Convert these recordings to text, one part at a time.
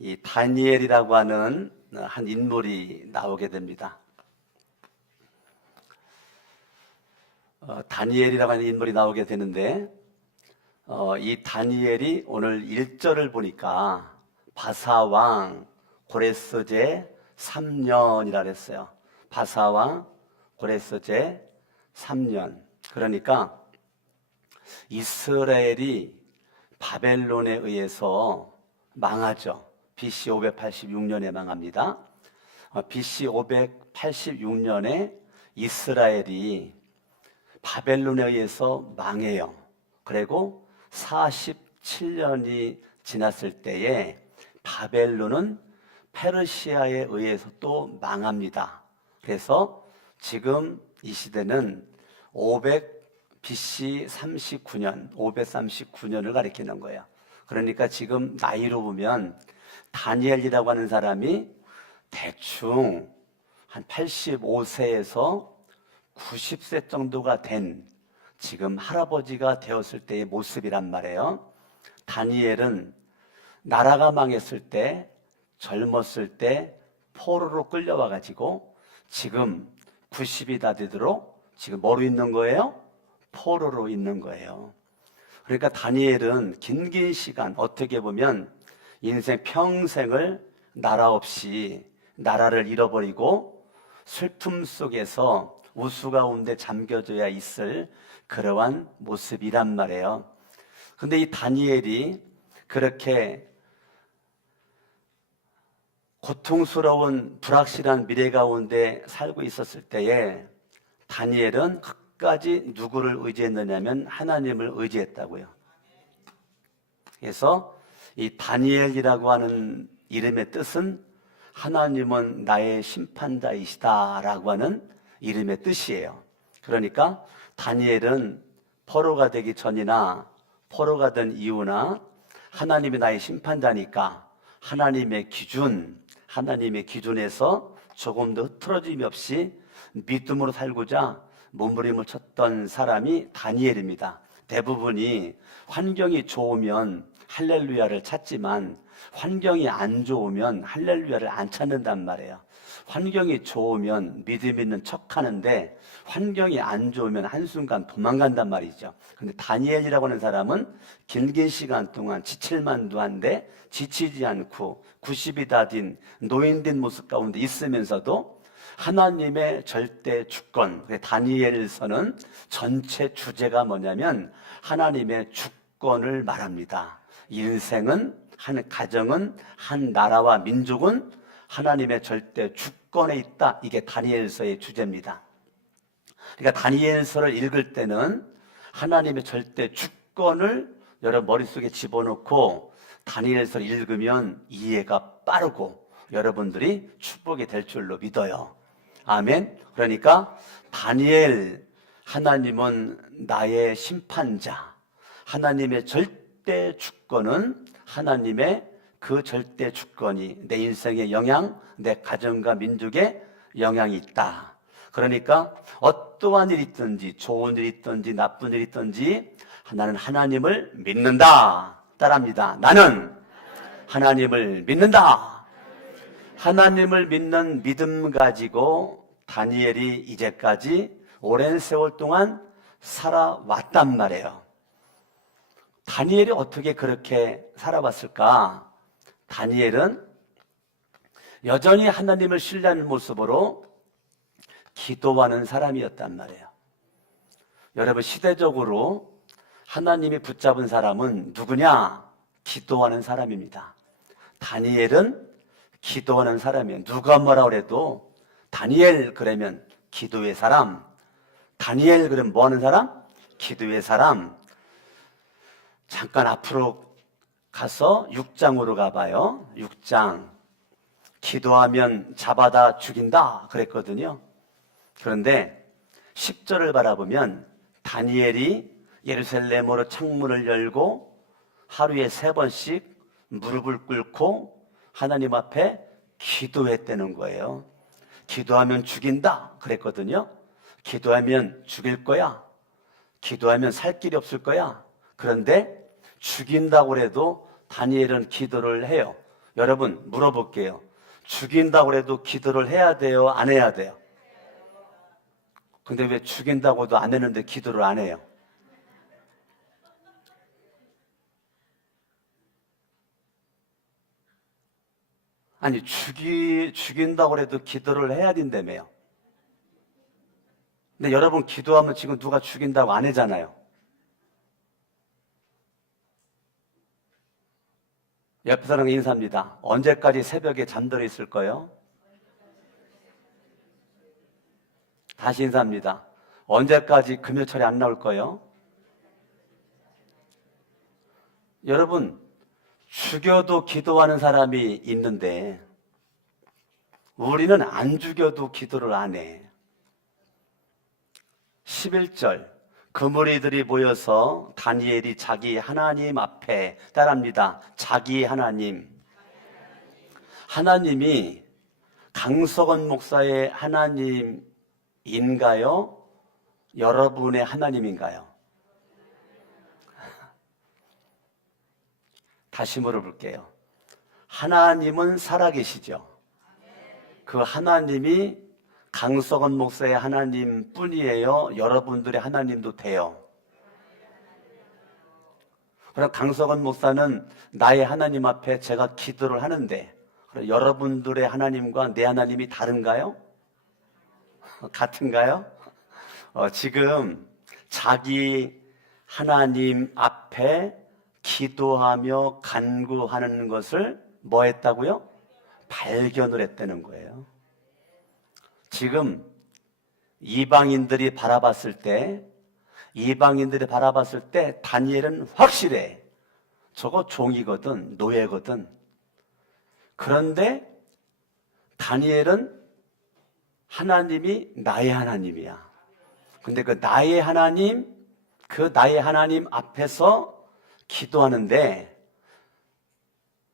이 다니엘이라고 하는 한 인물이 나오게 됩니다. 다니엘이라고 하는 인물이 나오게 되는데 이 다니엘이 오늘 1절을 보니까 바사왕 고레스 제 3년이라 그랬어요. 바사왕 고레스 제 3년. 그러니까 이스라엘이 바벨론에 의해서 망하죠. BC 586년에 망합니다. BC 586년에 이스라엘이 바벨론에 의해서 망해요. 그리고 47년이 지났을 때에 바벨론은 페르시아에 의해서 또 망합니다. 그래서 지금 이 시대는 BC 39년, 539년을 가리키는 거예요. 그러니까 지금 나이로 보면 다니엘이라고 하는 사람이 대충 한 85세에서 90세 정도가 된 지금 할아버지가 되었을 때의 모습이란 말이에요. 다니엘은 나라가 망했을 때, 젊었을 때 포로로 끌려와가지고 지금 90이 다 되도록 지금 뭐로 있는 거예요? 포로로 있는 거예요. 그러니까 다니엘은 긴 시간, 어떻게 보면 인생 평생을 나라 없이 나라를 잃어버리고 슬픔 속에서 우수 가운데 잠겨져야 있을 그러한 모습이란 말이에요. 근데 이 다니엘이 그렇게 고통스러운 불확실한 미래 가운데 살고 있었을 때에 다니엘은 끝까지 누구를 의지했느냐면 하나님을 의지했다고요. 그래서 이 다니엘이라고 하는 이름의 뜻은 하나님은 나의 심판자이시다라고 하는 이름의 뜻이에요. 그러니까 다니엘은 포로가 되기 전이나 포로가 된 이후나 하나님이 나의 심판자니까 하나님의 기준에서 조금 더 흐트러짐이 없이 믿음으로 살고자 몸부림을 쳤던 사람이 다니엘입니다. 대부분이 환경이 좋으면 할렐루야를 찾지만 환경이 안 좋으면 할렐루야를 안 찾는단 말이에요. 환경이 좋으면 믿음 있는 척 하는데 환경이 안 좋으면 한순간 도망간단 말이죠. 근데 다니엘이라고 하는 사람은 긴 시간 동안 지칠만도 한데 지치지 않고 90이 다 된 노인된 모습 가운데 있으면서도 하나님의 절대 주권, 다니엘서는 전체 주제가 뭐냐면 하나님의 주권을 말합니다. 인생은, 한 가정은, 한 나라와 민족은 하나님의 절대 주권에 있다. 이게 다니엘서의 주제입니다. 그러니까 다니엘서를 읽을 때는 하나님의 절대 주권을 여러분 머릿속에 집어넣고 다니엘서를 읽으면 이해가 빠르고 여러분들이 축복이 될 줄로 믿어요. 아멘. 그러니까 다니엘, 하나님은 나의 심판자, 하나님의 절대 주권은 하나님의 그 절대 주권이 내 인생의 영향, 내 가정과 민족에 영향이 있다. 그러니까 어떠한 일이 있든지 좋은 일이 있든지 나쁜 일이 있든지 나는 하나님을 믿는다. 따라합니다. 나는 하나님을 믿는다. 하나님을 믿는 믿음 가지고 다니엘이 이제까지 오랜 세월 동안 살아왔단 말이에요. 다니엘이 어떻게 그렇게 살아왔을까? 다니엘은 여전히 하나님을 신뢰하는 모습으로 기도하는 사람이었단 말이에요. 여러분, 시대적으로 하나님이 붙잡은 사람은 누구냐? 기도하는 사람입니다. 다니엘은 기도하는 사람이에요. 누가 뭐라 그래도 다니엘 그러면 기도의 사람, 다니엘 그러면 뭐 하는 사람? 기도의 사람. 잠깐 앞으로 가서 6장으로 가봐요. 6장. 기도하면 잡아다 죽인다 그랬거든요. 그런데 10절을 바라보면 다니엘이 예루살렘으로 창문을 열고 하루에 3번씩 무릎을 꿇고 하나님 앞에 기도했다는 거예요. 기도하면 죽인다 그랬거든요. 기도하면 죽일 거야. 기도하면 살 길이 없을 거야. 그런데 죽인다고 해도 다니엘은 기도를 해요. 여러분 물어볼게요. 죽인다고 해도 기도를 해야 돼요? 안 해야 돼요? 근데 왜 죽인다고도 안 했는데 기도를 안 해요? 아니 죽인다고 해도 기도를 해야 된다며요. 근데 여러분 기도하면 지금 누가 죽인다고 안 하잖아요. 옆에 사람 인사합니다. 언제까지 새벽에 잠들어 있을 거예요? 다시 인사합니다. 언제까지 금요철에 안 나올 거예요? 여러분 죽여도 기도하는 사람이 있는데 우리는 안 죽여도 기도를 안 해. 11절 그 무리들이 모여서 다니엘이 자기 하나님 앞에 따라합니다. 자기 하나님. 하나님이 강석원 목사의 하나님인가요? 여러분의 하나님인가요? 다시 물어볼게요. 하나님은 살아계시죠? 그 하나님이 강석원 목사의 하나님 뿐이에요? 여러분들의 하나님도 돼요? 그럼 강석원 목사는 나의 하나님 앞에 제가 기도를 하는데 여러분들의 하나님과 내 하나님이 다른가요? 같은가요? 지금 자기 하나님 앞에 기도하며 간구하는 것을 뭐 했다고요? 발견을 했다는 거예요. 지금 이방인들이 바라봤을 때 다니엘은 확실해. 저거 종이거든, 노예거든. 그런데 다니엘은 하나님이 나의 하나님이야. 근데 그 나의 하나님 앞에서 기도하는데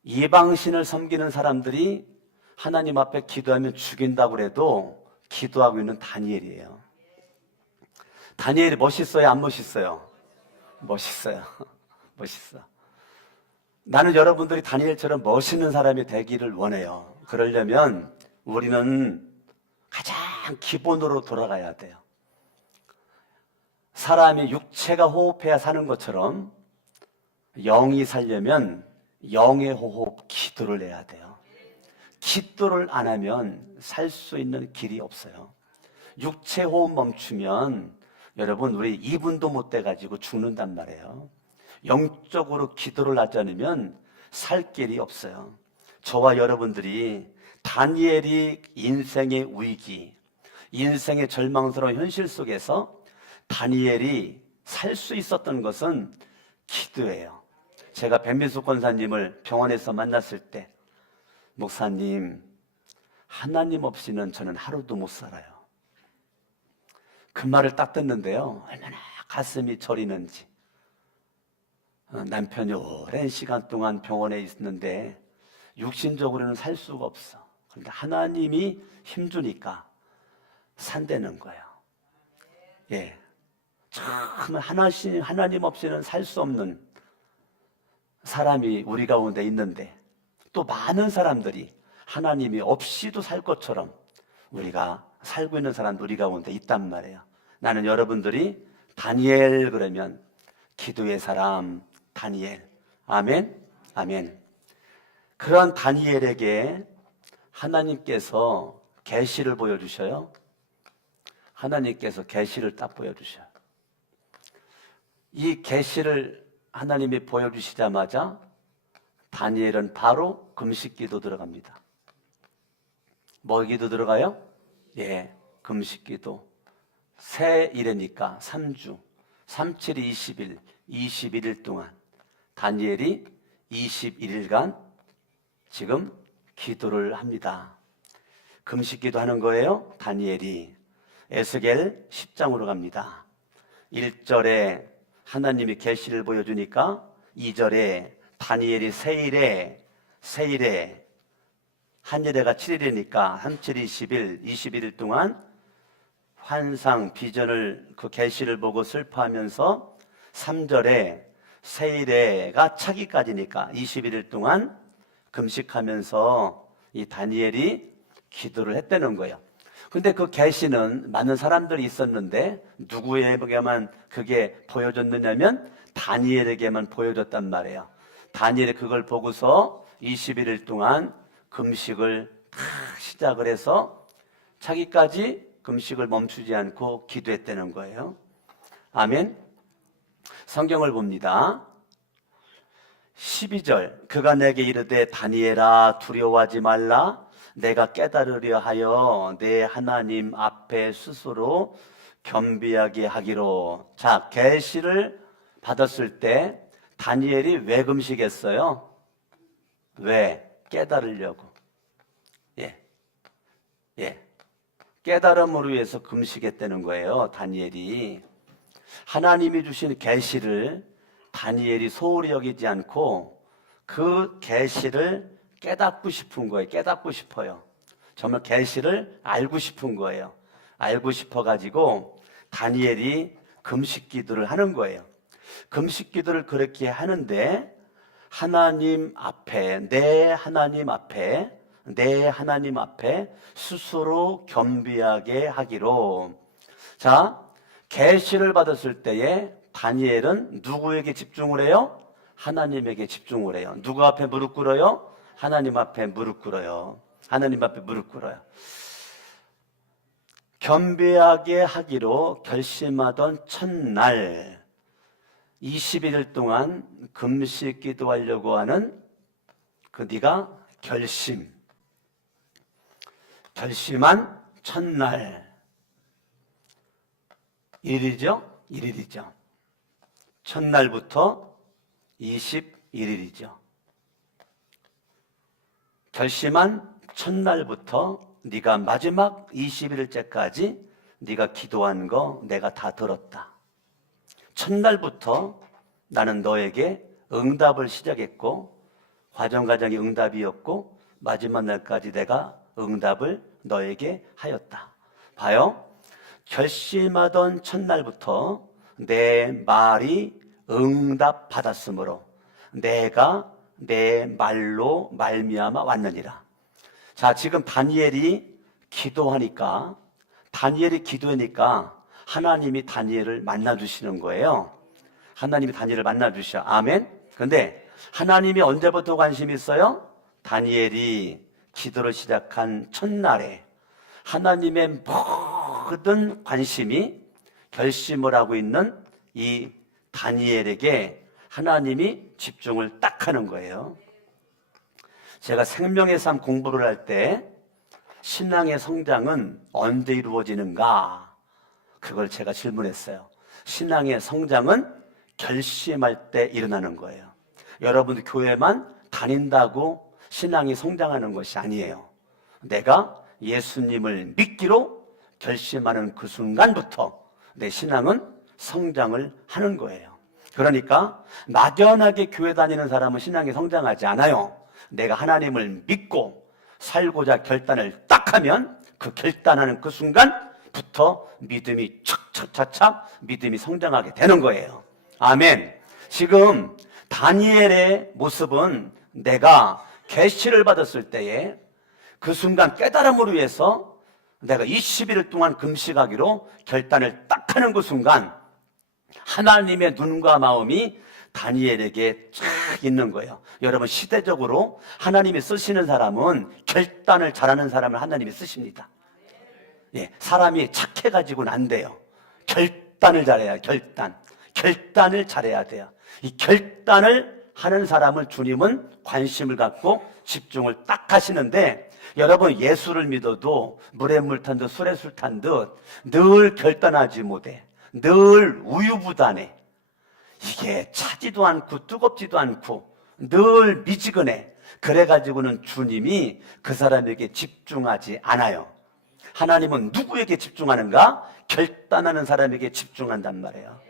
이방신을 섬기는 사람들이 하나님 앞에 기도하면 죽인다고 해도 기도하고 있는 다니엘이에요. 다니엘이 멋있어요? 안 멋있어요? 멋있어요. 멋있어. 나는 여러분들이 다니엘처럼 멋있는 사람이 되기를 원해요. 그러려면 우리는 가장 기본으로 돌아가야 돼요. 사람이 육체가 호흡해야 사는 것처럼 영이 살려면 영의 호흡, 기도를 해야 돼요. 기도를 안 하면 살 수 있는 길이 없어요. 육체 호흡 멈추면 여러분 우리 2분도 못 돼가지고 죽는단 말이에요. 영적으로 기도를 하지 않으면 살 길이 없어요. 저와 여러분들이 다니엘이 인생의 위기, 인생의 절망스러운 현실 속에서 다니엘이 살 수 있었던 것은 기도예요. 제가 백민수 권사님을 병원에서 만났을 때 목사님, 하나님 없이는 저는 하루도 못 살아요. 그 말을 딱 듣는데요, 얼마나 가슴이 저리는지. 남편이 오랜 시간 동안 병원에 있는데 육신적으로는 살 수가 없어. 그런데 하나님이 힘주니까 산다는 거예요. 예, 참 하나님 없이는 살 수 없는 사람이 우리 가운데 있는데 또 많은 사람들이 하나님이 없이도 살 것처럼 우리가 살고 있는 사람도 우리 가운데 있단 말이에요. 나는 여러분들이 다니엘 그러면 기도의 사람 다니엘. 아멘. 아멘. 그런 다니엘에게 하나님께서 계시를 보여주셔요. 하나님께서 계시를 딱 보여주셔요. 이 계시를 하나님이 보여주시자마자 다니엘은 바로 금식기도 들어갑니다. 뭐 기도 들어가요? 예, 금식기도. 새 일이니까 3주, 37이 20일, 21일 동안 다니엘이 21일간 지금 기도를 합니다. 금식기도 하는 거예요. 다니엘이. 에스겔 10장으로 갑니다. 1절에 하나님이 계시를 보여주니까 2절에 다니엘이 세일에 한일에가 7일이니까 37, 20일, 21일 동안 환상, 비전을 그 계시를 보고 슬퍼하면서 3절에 세일에가 차기까지니까 21일 동안 금식하면서 이 다니엘이 기도를 했다는 거예요. 근데 그 계시는 많은 사람들이 있었는데 누구에게만 그게 보여졌느냐면 다니엘에게만 보여졌단 말이에요. 다니엘이 그걸 보고서 21일 동안 금식을 다 시작을 해서 자기까지 금식을 멈추지 않고 기도했다는 거예요. 아멘. 성경을 봅니다. 12절, 그가 내게 이르되 다니엘아 두려워하지 말라. 내가 깨달으려 하여 내 하나님 앞에 스스로 겸비하게 하기로. 자, 계시를 받았을 때 다니엘이 왜 금식했어요? 왜? 깨달으려고. 깨달음으로 위해서 금식했다는 거예요. 다니엘이. 하나님이 주신 계시를 다니엘이 소홀히 여기지 않고 그 계시를 깨닫고 싶은 거예요. 깨닫고 싶어요. 정말 계시를 알고 싶은 거예요. 알고 싶어가지고 다니엘이 금식 기도를 하는 거예요. 금식 기도를 그렇게 하는데 하나님 앞에, 내 하나님 앞에 스스로 겸비하게 하기로. 자, 계시를 받았을 때에 다니엘은 누구에게 집중을 해요? 하나님에게 집중을 해요. 누구 앞에 무릎 꿇어요? 하나님 앞에 무릎 꿇어요. 하나님 앞에 무릎 꿇어요. 겸비하게 하기로 결심하던 첫날 21일 동안 금식 기도하려고 하는 그 네가 결심한 첫날 1일이죠. 첫날부터 21일이죠. 결심한 첫날부터 네가 마지막 21일째까지 네가 기도한 거 내가 다 들었다. 첫날부터 나는 너에게 응답을 시작했고 과정이 응답이었고 마지막 날까지 내가 응답을 너에게 하였다. 봐요. 결심하던 첫날부터 내 말이 응답받았으므로 내가 내 말로 말미암아 왔느니라. 자, 지금 다니엘이 기도하니까 하나님이 다니엘을 만나주시는 거예요. 하나님이 다니엘을 만나주셔. 아멘. 근데 하나님이 언제부터 관심이 있어요? 다니엘이 기도를 시작한 첫날에 하나님의 모든 관심이 결심을 하고 있는 이 다니엘에게 하나님이 집중을 딱 하는 거예요. 제가 생명의 삶 공부를 할 때 신앙의 성장은 언제 이루어지는가? 그걸 제가 질문했어요. 신앙의 성장은 결심할 때 일어나는 거예요. 여러분 교회만 다닌다고 신앙이 성장하는 것이 아니에요. 내가 예수님을 믿기로 결심하는 그 순간부터 내 신앙은 성장을 하는 거예요. 그러니까 막연하게 교회 다니는 사람은 신앙이 성장하지 않아요. 내가 하나님을 믿고 살고자 결단을 딱 하면 그 결단하는 그 순간부터 믿음이 착착착착 믿음이 성장하게 되는 거예요. 아멘. 지금 다니엘의 모습은 내가 계시를 받았을 때에 그 순간 깨달음으로 위해서 내가 21일 동안 금식하기로 결단을 딱 하는 그 순간 하나님의 눈과 마음이 다니엘에게 쫙 있는 거예요. 여러분 시대적으로 하나님이 쓰시는 사람은 결단을 잘하는 사람을 하나님이 쓰십니다. 사람이 착해가지고는 안 돼요. 결단을 잘해야 결단을 잘해야 돼요. 이 결단을 하는 사람을 주님은 관심을 갖고 집중을 딱 하시는데 여러분 예수를 믿어도 물에 물 탄 듯 술에 술 탄 듯 늘 결단하지 못해. 늘 우유부단해. 이게 차지도 않고 뜨겁지도 않고 늘 미지근해. 그래가지고는 주님이 그 사람에게 집중하지 않아요. 하나님은 누구에게 집중하는가? 결단하는 사람에게 집중한단 말이에요.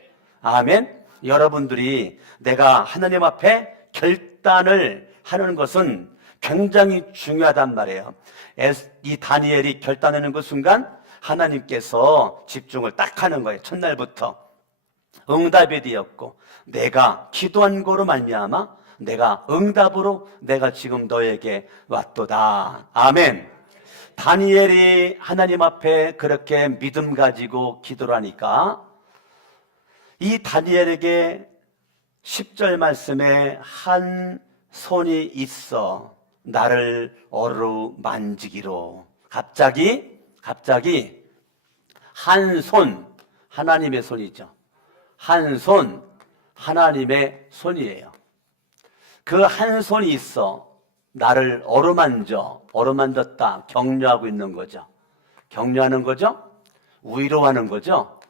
아멘. 여러분들이 내가 하나님 앞에 결단을 하는 것은 굉장히 중요하단 말이에요. 이 다니엘이 결단하는 그 순간 하나님께서 집중을 딱 하는 거예요. 첫날부터 응답이 되었고 내가 기도한 거로 말미암아 내가 응답으로 내가 지금 너에게 왔도다. 아멘. 다니엘이 하나님 앞에 그렇게 믿음 가지고 기도를 하니까 이 다니엘에게 10절 말씀에 한 손이 있어 나를 어루만지기로. 갑자기 한 손, 하나님의 손이죠. 한 손, 하나님의 손이에요. 그 한 손이 있어 나를 어루만졌다. 격려하고 있는 거죠. 격려하는 거죠. 위로하는 거죠.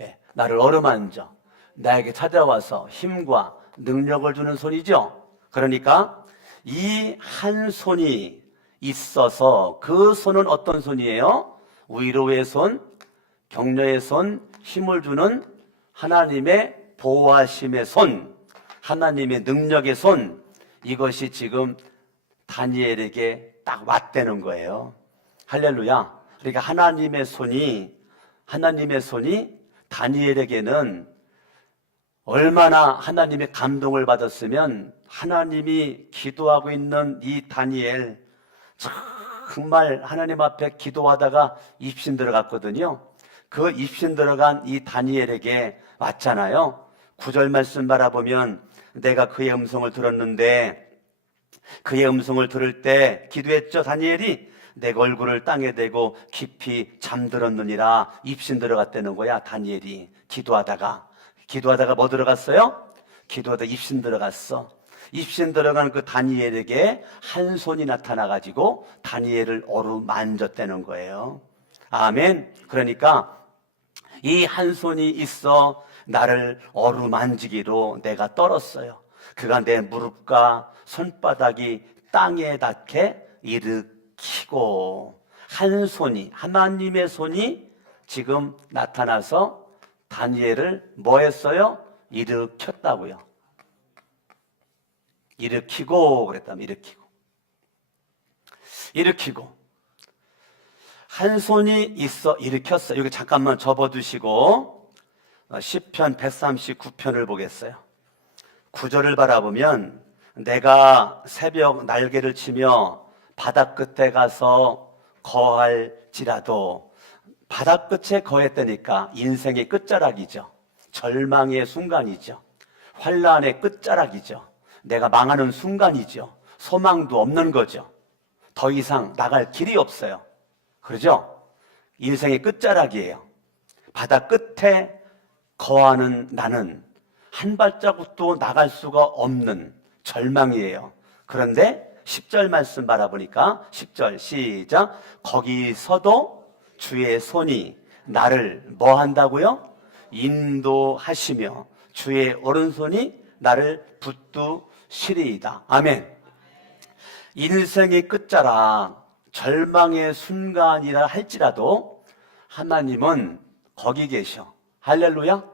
예, 나를 어루만져 나에게 찾아와서 힘과 능력을 주는 손이죠. 그러니까 이 한 손이 있어서 그 손은 어떤 손이에요? 위로의 손, 격려의 손, 힘을 주는 하나님의 보호하심의 손, 하나님의 능력의 손, 이것이 지금 다니엘에게 딱 왔다는 거예요. 할렐루야. 그러니까 하나님의 손이 다니엘에게는 얼마나 하나님의 감동을 받았으면 하나님이 기도하고 있는 이 다니엘, 정말 하나님 앞에 기도하다가 입신 들어갔거든요. 그 입신 들어간 이 다니엘에게 왔잖아요. 9절 말씀 바라보면 내가 그의 음성을 들었는데 그의 음성을 들을 때 기도했죠. 다니엘이 내가 얼굴을 땅에 대고 깊이 잠들었느니라. 입신 들어갔다는 거야. 다니엘이 기도하다가 뭐 들어갔어요? 기도하다 입신 들어갔어. 입신 들어간 그 다니엘에게 한 손이 나타나가지고 다니엘을 어루만졌다는 거예요. 아멘. 그러니까 이 한 손이 있어 나를 어루만지기로 내가 떨었어요. 그가 내 무릎과 손바닥이 땅에 닿게 일으키고, 한 손이, 하나님의 손이 지금 나타나서 다니엘을 뭐 했어요? 일으켰다고요. 일으키고 그랬다면 일으키고 한 손이 있어 일으켰어요. 여기 잠깐만 접어두시고 시편 139편을 보겠어요. 9절을 바라보면 내가 새벽 날개를 치며 바다 끝에 가서 거할지라도, 바다 끝에 거했다니까 인생의 끝자락이죠. 절망의 순간이죠. 환란의 끝자락이죠. 내가 망하는 순간이죠. 소망도 없는 거죠. 더 이상 나갈 길이 없어요. 그러죠? 인생의 끝자락이에요. 바다 끝에 거하는 나는 한 발자국도 나갈 수가 없는 절망이에요. 그런데 10절 말씀 바라보니까 10절 시작. 거기서도 주의 손이 나를 뭐 한다고요? 인도하시며 주의 오른손이 나를 붙드시리이다. 아멘. 인생의 끝자락, 절망의 순간이라 할지라도 하나님은 거기 계셔. 할렐루야.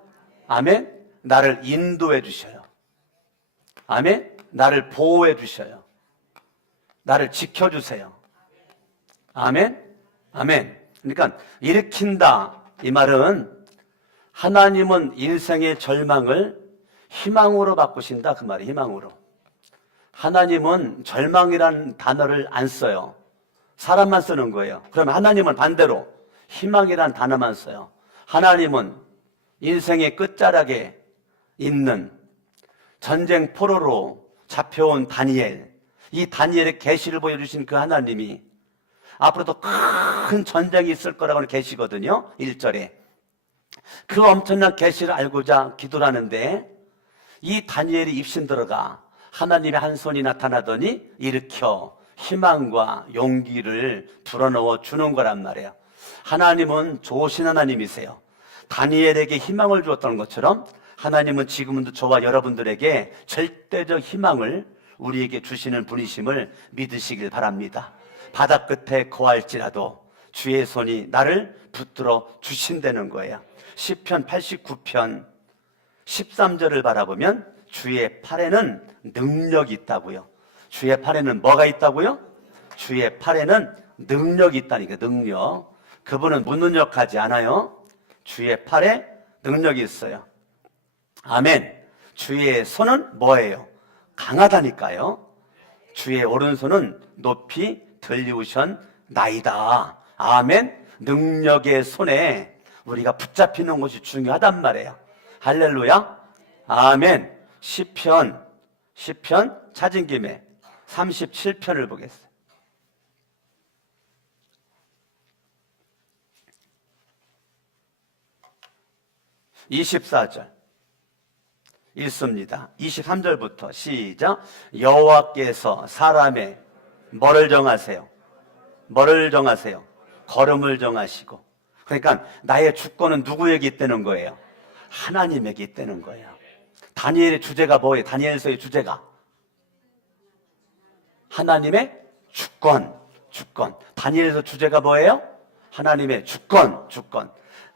아멘. 나를 인도해 주셔요. 아멘. 나를 보호해 주셔요. 나를 지켜주세요. 아멘. 아멘. 그러니까 일으킨다, 이 말은 하나님은 인생의 절망을 희망으로 바꾸신다, 그 말이에요. 희망으로. 하나님은 절망이라는 단어를 안 써요. 사람만 쓰는 거예요. 그러면 하나님은 반대로 희망이라는 단어만 써요. 하나님은 인생의 끝자락에 있는 전쟁 포로로 잡혀온 다니엘, 이 다니엘의 계시를 보여주신 그 하나님이 앞으로도 큰 전쟁이 있을 거라고 계시거든요. 1절에 그 엄청난 계시를 알고자 기도를 하는데, 이 다니엘이 입신 들어가 하나님의 한 손이 나타나더니 일으켜 희망과 용기를 불어넣어 주는 거란 말이에요. 하나님은 좋으신 하나님이세요. 다니엘에게 희망을 주었던 것처럼 하나님은 지금도 저와 여러분들에게 절대적 희망을 우리에게 주시는 분이심을 믿으시길 바랍니다. 바다 끝에 거할지라도 주의 손이 나를 붙들어 주신다는 거예요. 시편 89편 13절을 바라보면 주의 팔에는 능력이 있다고요. 주의 팔에는 뭐가 있다고요? 주의 팔에는 능력이 있다니까. 능력. 그분은 무능력하지 않아요. 주의 팔에 능력이 있어요. 아멘. 주의 손은 뭐예요? 강하다니까요. 주의 오른손은 높이 들리우셨나이다. 아멘. 능력의 손에 우리가 붙잡히는 것이 중요하단 말이에요. 할렐루야. 아멘. 시편 찾은 김에 37편을 보겠습니다. 24절 읽습니다. 23절부터 시작. 여호와께서 사람의 뭐를 정하세요? 뭐를 정하세요? 걸음을 정하시고. 그러니까 나의 주권은 누구에게 있다는 거예요? 하나님에게 있다는 거예요. 다니엘의 주제가 뭐예요? 다니엘서의 주제가 하나님의 주권. 다니엘서 주제가 뭐예요? 하나님의 주권.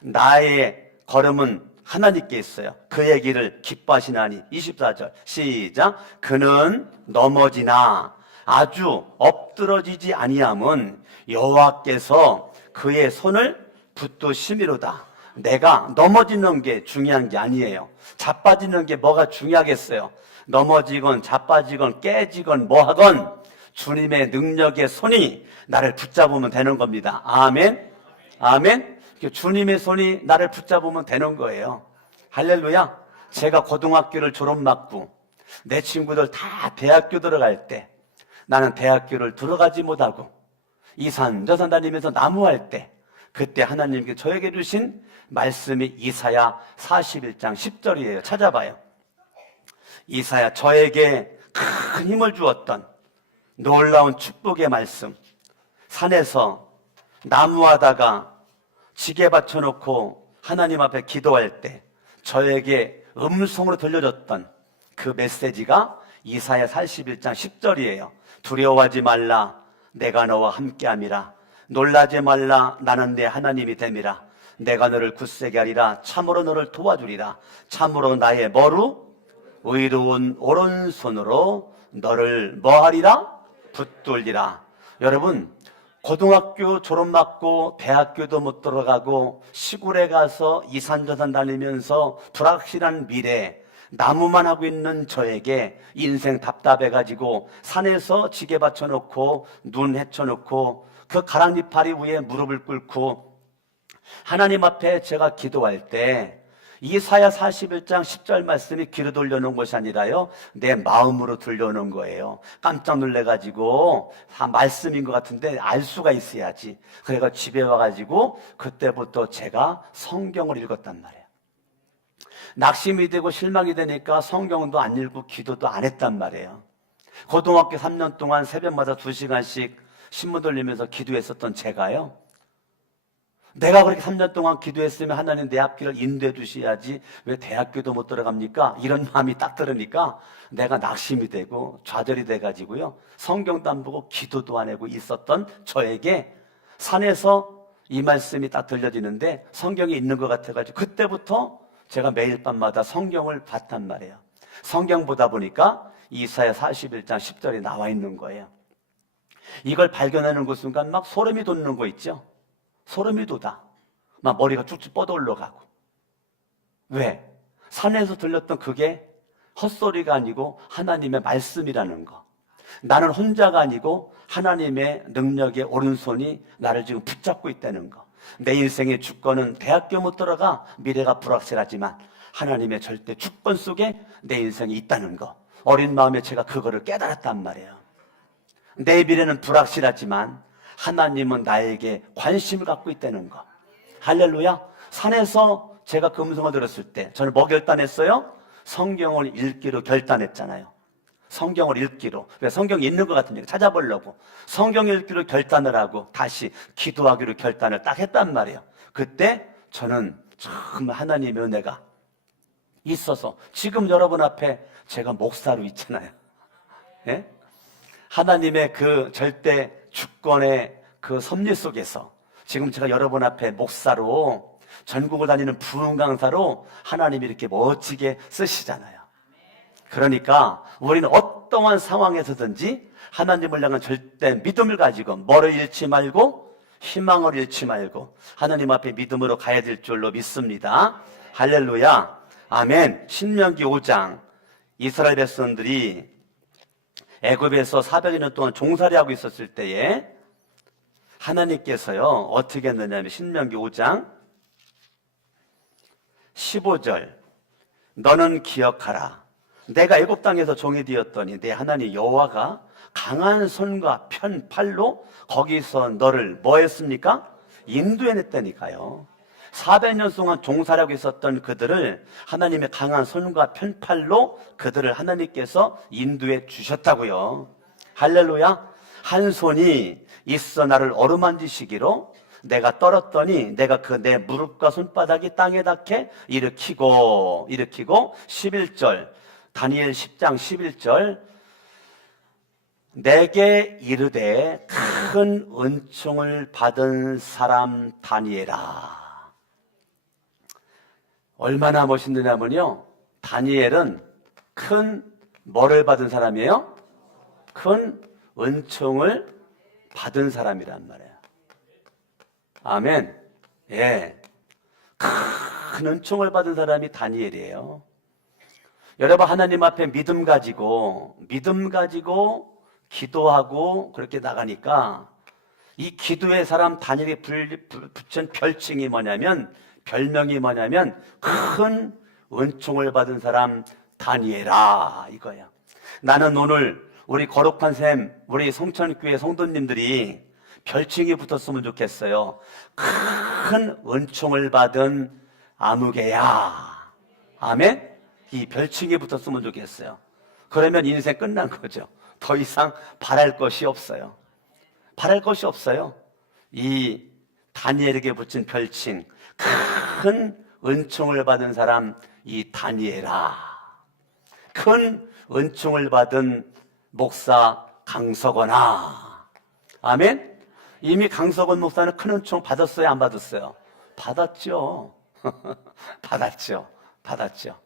나의 걸음은 하나님께 있어요. 그의 길을 기뻐하시나니. 24절 시작. 그는 넘어지나 아주 엎드러지지 아니함은 여호와께서 그의 손을 붙드심이로다. 내가 넘어지는 게 중요한 게 아니에요. 자빠지는 게 뭐가 중요하겠어요? 넘어지건 자빠지건 깨지건 뭐하건 주님의 능력의 손이 나를 붙잡으면 되는 겁니다. 아멘. 아멘. 주님의 손이 나를 붙잡으면 되는 거예요. 할렐루야. 제가 고등학교를 졸업맞고 내 친구들 다 대학교 들어갈 때 나는 대학교를 들어가지 못하고 이산 저산 다니면서 나무할 때 그때 하나님께 저에게 주신 말씀이 이사야 41장 10절이에요. 찾아봐요. 이사야 저에게 큰 힘을 주었던 놀라운 축복의 말씀. 산에서 나무하다가 지게 받쳐놓고 하나님 앞에 기도할 때 저에게 음성으로 들려줬던 그 메시지가 이사야 41장 10절이에요. 두려워하지 말라. 내가 너와 함께함이라. 놀라지 말라. 나는 내 하나님이 됨이라. 내가 너를 굳세게 하리라. 참으로 너를 도와주리라. 참으로 나의 머루 의로운 오른손으로 너를 뭐하리라? 붙들리라. 여러분, 고등학교 졸업맞고 대학교도 못 들어가고 시골에 가서 이산저산 다니면서 불확실한 미래 나무만 하고 있는 저에게 인생 답답해가지고 산에서 지게 받쳐놓고 눈 헤쳐놓고 그 가랑잎파리 위에 무릎을 꿇고 하나님 앞에 제가 기도할 때 이사야 41장 10절 말씀이 귀로 들려오는 것이 아니라요 내 마음으로 들려오는 거예요. 깜짝 놀래가지고 말씀인 것 같은데 알 수가 있어야지. 그래가 집에 와가지고 그때부터 제가 성경을 읽었단 말이에요. 낙심이 되고 실망이 되니까 성경도 안 읽고 기도도 안 했단 말이에요. 고등학교 3년 동안 새벽마다 2시간씩 신문 돌리면서 기도했었던 제가요, 내가 그렇게 3년 동안 기도했으면 하나님 내 앞길을 인도해 주셔야지 왜 대학교도 못 들어갑니까? 이런 마음이 딱 들으니까 내가 낙심이 되고 좌절이 돼가지고요 성경도 안 보고 기도도 안 하고 있었던 저에게 산에서 이 말씀이 딱 들려지는데 성경이 있는 것 같아가지고 그때부터 제가 매일 밤마다 성경을 봤단 말이에요. 성경 보다 보니까 이사야 41장 10절에 나와 있는 거예요. 이걸 발견하는 그 순간 막 소름이 돋는 거 있죠? 소름이 돋아. 막 머리가 쭉쭉 뻗어 올라가고. 왜? 산에서 들렸던 그게 헛소리가 아니고 하나님의 말씀이라는 거. 나는 혼자가 아니고 하나님의 능력의 오른손이 나를 지금 붙잡고 있다는 거. 내 인생의 주권은 대학교 못 들어가 미래가 불확실하지만 하나님의 절대 주권 속에 내 인생이 있다는 거. 어린 마음에 제가 그거를 깨달았단 말이에요. 내 미래는 불확실하지만 하나님은 나에게 관심을 갖고 있다는 거. 할렐루야. 산에서 제가 그 음성을 들었을 때 저는 뭐 결단했어요? 성경을 읽기로 결단했잖아요. 성경을 읽기로. 왜 성경이 있는 것 같으니까 찾아보려고 성경 읽기로 결단을 하고 다시 기도하기로 결단을 딱 했단 말이에요. 그때 저는 정말 하나님의 은혜가 있어서 지금 여러분 앞에 제가 목사로 있잖아요. 예? 하나님의 그 절대 주권의 그 섭리 속에서 지금 제가 여러분 앞에 목사로 전국을 다니는 부흥 강사로 하나님이 이렇게 멋지게 쓰시잖아요. 그러니까 우리는 어떠한 상황에서든지 하나님을 향한 절대 믿음을 가지고 뭐를 잃지 말고 희망을 잃지 말고 하나님 앞에 믿음으로 가야 될 줄로 믿습니다. 할렐루야. 아멘. 신명기 5장 이스라엘 백성들이 애굽에서 400년 동안 종살이하고 있었을 때에 하나님께서요 어떻게 했느냐면 신명기 5장 15절 너는 기억하라 내가 애굽 땅에서 종이 되었더니 내 하나님 여호와가 강한 손과 편 팔로 거기서 너를 뭐 했습니까? 인도해냈다니까요. 400년 동안 종살이하고 있었던 그들을 하나님의 강한 손과 편팔로 그들을 하나님께서 인도해 주셨다고요. 할렐루야. 한 손이 있어 나를 어루만지시기로 내가 떨었더니 내가 그 내 무릎과 손바닥이 땅에 닿게 일으키고 11절 다니엘 10장 11절 내게 이르되 큰 은총을 받은 사람 다니엘아. 얼마나 멋있느냐면요 다니엘은 큰 뭐를 받은 사람이에요? 큰 은총을 받은 사람이란 말이에요. 아멘. 예, 큰 은총을 받은 사람이 다니엘이에요. 여러분 하나님 앞에 믿음 가지고 기도하고 그렇게 나가니까 이 기도의 사람 다니엘이 붙인 별칭이 뭐냐면 별명이 뭐냐면 큰 은총을 받은 사람 다니엘아 이거야. 나는 오늘 우리 거룩한 샘 우리 성천교회 성도님들이 별칭이 붙었으면 좋겠어요. 큰 은총을 받은 아무개야. 아멘. 이 별칭이 붙었으면 좋겠어요. 그러면 인생 끝난 거죠. 더 이상 바랄 것이 없어요. 바랄 것이 없어요. 이 다니엘에게 붙인 별칭 큰 은총을 받은 사람 이 다니엘아. 큰 은총을 받은 목사 강석원아. 아멘. 이미 강석원 목사는 큰 은총 받았어요 안 받았어요? 받았죠. 받았죠.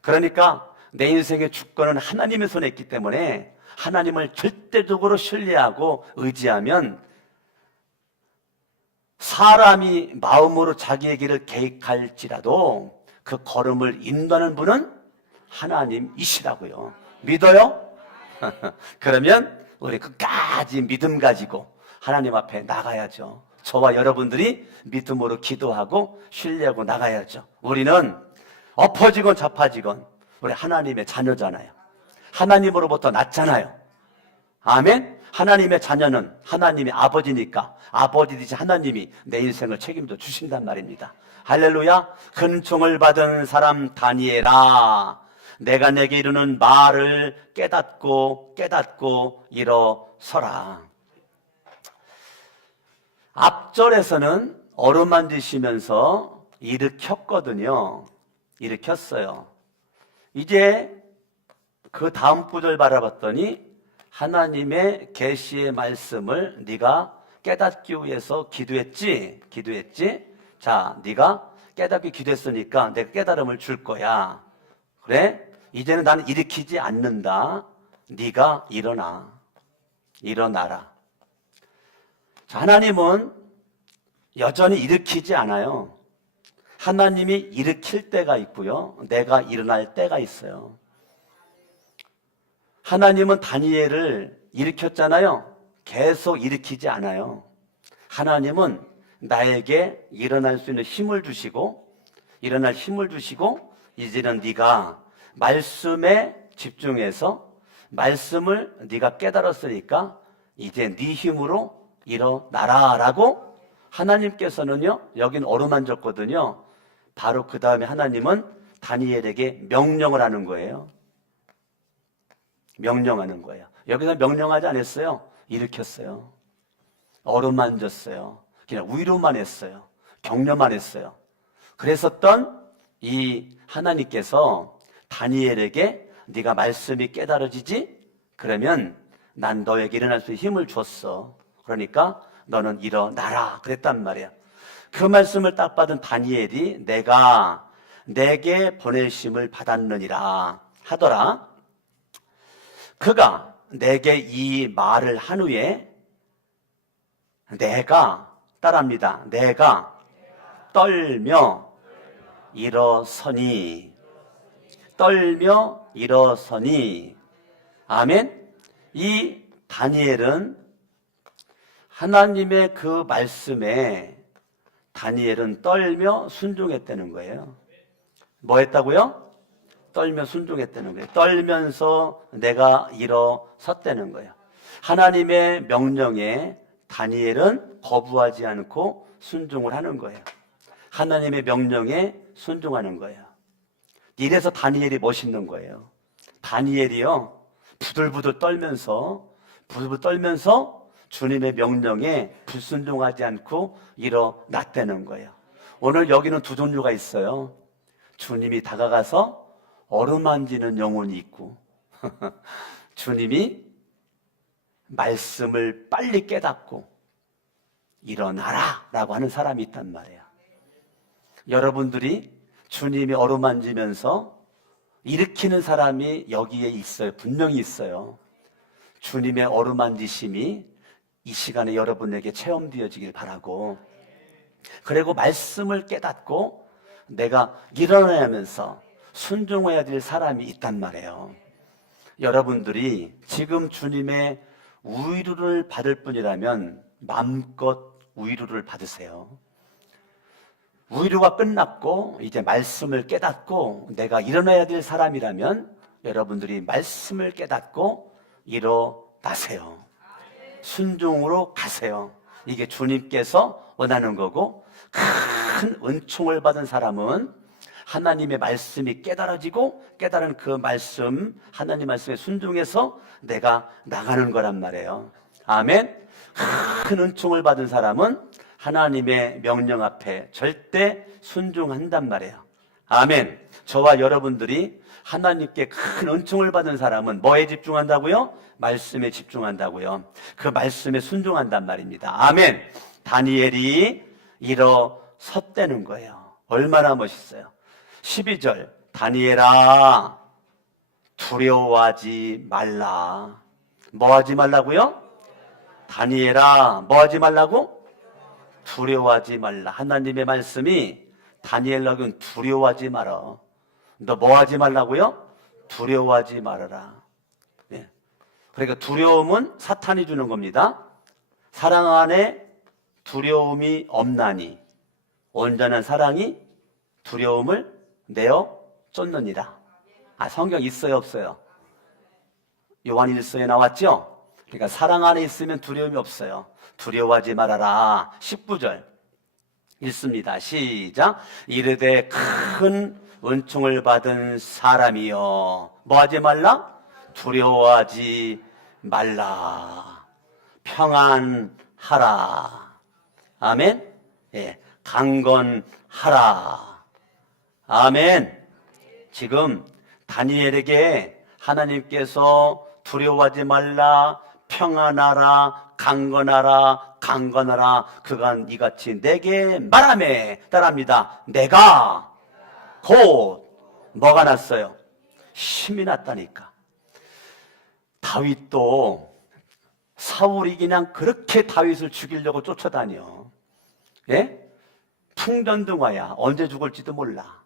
그러니까 내 인생의 주권은 하나님의 손에 있기 때문에 하나님을 절대적으로 신뢰하고 의지하면 사람이 마음으로 자기의 길을 계획할지라도 그 걸음을 인도하는 분은 하나님이시라고요. 믿어요? 그러면 우리 끝까지 믿음 가지고 하나님 앞에 나가야죠. 저와 여러분들이 믿음으로 기도하고 신뢰하고 나가야죠. 우리는 엎어지건 잡아지건 우리 하나님의 자녀잖아요. 하나님으로부터 났잖아요. 아멘. 하나님의 자녀는 하나님의 아버지니까 아버지이신 하나님이 내 인생을 책임져 주신단 말입니다. 할렐루야. 큰 총을 받은 사람 다니엘아 내가 내게 이르는 말을 깨닫고 일어서라. 앞절에서는 어루만지시면서 일으켰거든요. 일으켰어요. 이제 그 다음 구절 바라봤더니 하나님의 계시의 말씀을 네가 깨닫기 위해서 기도했지? 자, 네가 깨닫기 기도했으니까 내가 깨달음을 줄 거야. 그래? 이제는 나는 일으키지 않는다. 네가 일어나라. 자, 하나님은 여전히 일으키지 않아요. 하나님이 일으킬 때가 있고요. 내가 일어날 때가 있어요. 하나님은 다니엘을 일으켰잖아요. 계속 일으키지 않아요. 하나님은 나에게 일어날 수 있는 힘을 주시고 이제는 네가 말씀에 집중해서 말씀을 네가 깨달았으니까 이제 네 힘으로 일어나라라고 하나님께서는요 여긴 어루만졌거든요. 바로 그 다음에 하나님은 다니엘에게 명령을 하는 거예요. 명령하는 거예요. 여기서 명령하지 않았어요. 일으켰어요. 어루만졌어요. 그냥 위로만 했어요. 격려만 했어요. 그랬었던 이 하나님께서 다니엘에게 네가 말씀이 깨달아지지? 그러면 난 너에게 일어날 수 있는 힘을 줬어. 그러니까 너는 일어나라 그랬단 말이야. 그 말씀을 딱 받은 다니엘이 내가 내게 보내심을 받았느니라 하더라. 그가 내게 이 말을 한 후에 내가 따라합니다. 내가 떨며 일어서니 아멘. 이 다니엘은 하나님의 그 말씀에 다니엘은 떨며 순종했다는 거예요. 뭐 했다고요? 떨며 순종했다는 거예요. 떨면서 내가 일어섰다는 거예요. 하나님의 명령에 다니엘은 거부하지 않고 순종을 하는 거예요. 하나님의 명령에 순종하는 거예요. 이래서 다니엘이 멋있는 거예요. 다니엘이요, 부들부들 떨면서 주님의 명령에 불순종하지 않고 일어났다는 거예요. 오늘 여기는 두 종류가 있어요. 주님이 다가가서 어루만지는 영혼이 있고 주님이 말씀을 빨리 깨닫고 일어나라 라고 하는 사람이 있단 말이에요. 여러분들이 주님이 어루만지면서 일으키는 사람이 여기에 있어요. 분명히 있어요. 주님의 어루만지심이 이 시간에 여러분에게 체험되어지길 바라고, 그리고 말씀을 깨닫고 내가 일어나면서 순종해야 될 사람이 있단 말이에요. 여러분들이 지금 주님의 위로를 받을 뿐이라면 마음껏 위로를 받으세요. 위로가 끝났고 이제 말씀을 깨닫고 내가 일어나야 될 사람이라면 여러분들이 말씀을 깨닫고 일어나세요. 순종으로 가세요. 이게 주님께서 원하는 거고, 큰 은총을 받은 사람은 하나님의 말씀이 깨달아지고 깨달은 그 말씀, 하나님 말씀에 순종해서 내가 나가는 거란 말이에요. 아멘. 큰 은총을 받은 사람은 하나님의 명령 앞에 절대 순종한단 말이에요. 아멘. 저와 여러분들이 하나님께 큰 은총을 받은 사람은 뭐에 집중한다고요? 말씀에 집중한다고요. 그 말씀에 순종한단 말입니다. 아멘. 다니엘이 일어섰다는 거예요. 얼마나 멋있어요. 12절, 다니엘아 두려워하지 말라. 뭐 하지 말라고요? 다니엘아 뭐 하지 말라고? 두려워하지 말라. 하나님의 말씀이 다니엘에게는 두려워하지 마라. 너 뭐 하지 말라고요? 두려워하지 말아라. 네. 그러니까 두려움은 사탄이 주는 겁니다. 사랑 안에 두려움이 없나니 온전한 사랑이 두려움을 내어 쫓느니라. 성경 있어요, 없어요? 요한 1서에 나왔죠? 그러니까 사랑 안에 있으면 두려움이 없어요. 두려워하지 말아라. 19절 읽습니다. 시작. 이르되 큰 은총을 받은 사람이여 뭐 하지 말라? 두려워하지 말라. 평안하라. 아멘. 예, 강건하라. 아멘. 지금 다니엘에게 하나님께서 두려워하지 말라, 평안하라, 강건하라 그간 이같이 내게 말하매. 따라합니다. 내가 곧 뭐가 났어요? 힘이 났다니까. 다윗도 사울이 그냥 그렇게 다윗을 죽이려고 쫓아다녀. 예? 풍전등화야. 언제 죽을지도 몰라.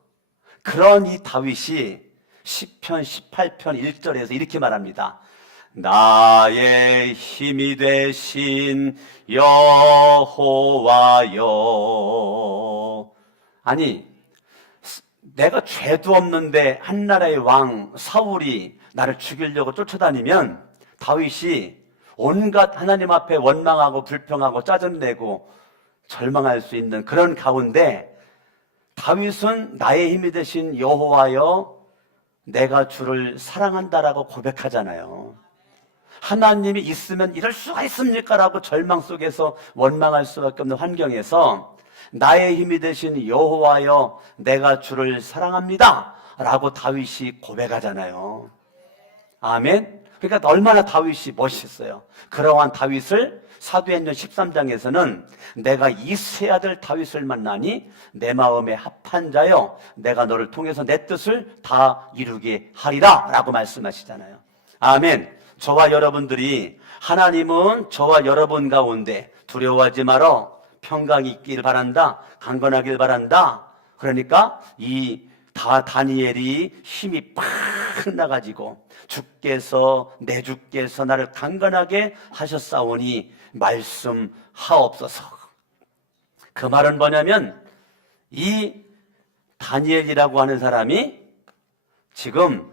그런 이 다윗이 시편 18편 1절에서 이렇게 말합니다. 나의 힘이 되신 여호와여. 아니, 내가 죄도 없는데 한나라의 왕 사울이 나를 죽이려고 쫓아다니면 다윗이 온갖 하나님 앞에 원망하고 불평하고 짜증내고 절망할 수 있는 그런 가운데 다윗은 나의 힘이 되신 여호와여 내가 주를 사랑한다라고 고백하잖아요. 하나님이 있으면 이럴 수가 있습니까? 라고 절망 속에서 원망할 수밖에 없는 환경에서 나의 힘이 되신 여호와여 내가 주를 사랑합니다 라고 다윗이 고백하잖아요. 아멘. 그러니까 얼마나 다윗이 멋있어요. 그러한 다윗을 사도행전 13장에서는 내가 이세 아들 다윗을 만나니 내 마음에 합한 자여 내가 너를 통해서 내 뜻을 다 이루게 하리라 라고 말씀하시잖아요. 아멘. 저와 여러분들이 하나님은 저와 여러분 가운데 두려워하지 말어 평강이 있길 바란다, 강건하길 바란다. 그러니까 이 다니엘이 힘이 팍 탁 나가지고 주께서 내 주께서 나를 강건하게 하셨사오니 말씀하옵소서. 그 말은 뭐냐면 이 다니엘이라고 하는 사람이 지금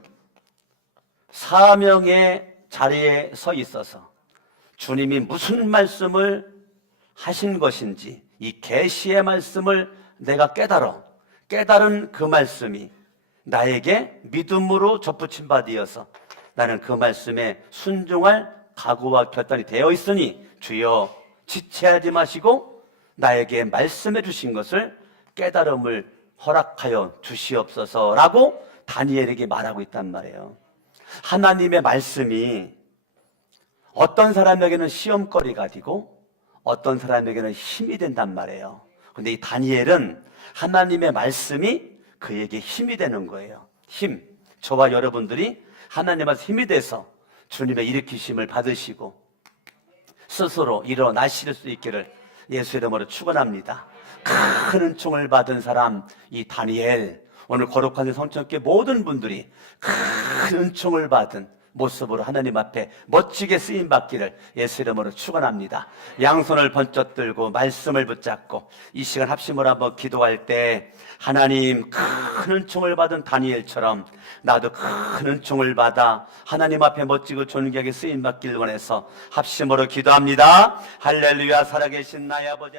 사명의 자리에 서 있어서 주님이 무슨 말씀을 하신 것인지 이 계시의 말씀을 내가 깨달은 그 말씀이 나에게 믿음으로 접붙임 받이어서 나는 그 말씀에 순종할 각오와 결단이 되어 있으니 주여 지체하지 마시고 나에게 말씀해 주신 것을 깨달음을 허락하여 주시옵소서라고 다니엘에게 말하고 있단 말이에요. 하나님의 말씀이 어떤 사람에게는 시험거리가 되고 어떤 사람에게는 힘이 된단 말이에요. 근데 이 다니엘은 하나님의 말씀이 그에게 힘이 되는 거예요. 힘. 저와 여러분들이 하나님의 힘이 돼서 주님의 일으키심을 받으시고 스스로 일어나실 수 있기를 예수 이름으로 축원합니다. 큰 은총을 받은 사람 이 다니엘, 오늘 거룩한 성천교회 모든 분들이 큰 은총을 받은 모습으로 하나님 앞에 멋지게 쓰임 받기를 예수 이름으로 축원합니다. 양손을 번쩍 들고 말씀을 붙잡고 이 시간 합심을 한번 기도할 때 하나님 큰 은총을 받은 다니엘처럼 나도 큰 은총을 받아 하나님 앞에 멋지고 존귀하게 쓰임 받기를 원해서 합심으로 기도합니다. 할렐루야. 살아계신 나의 아버지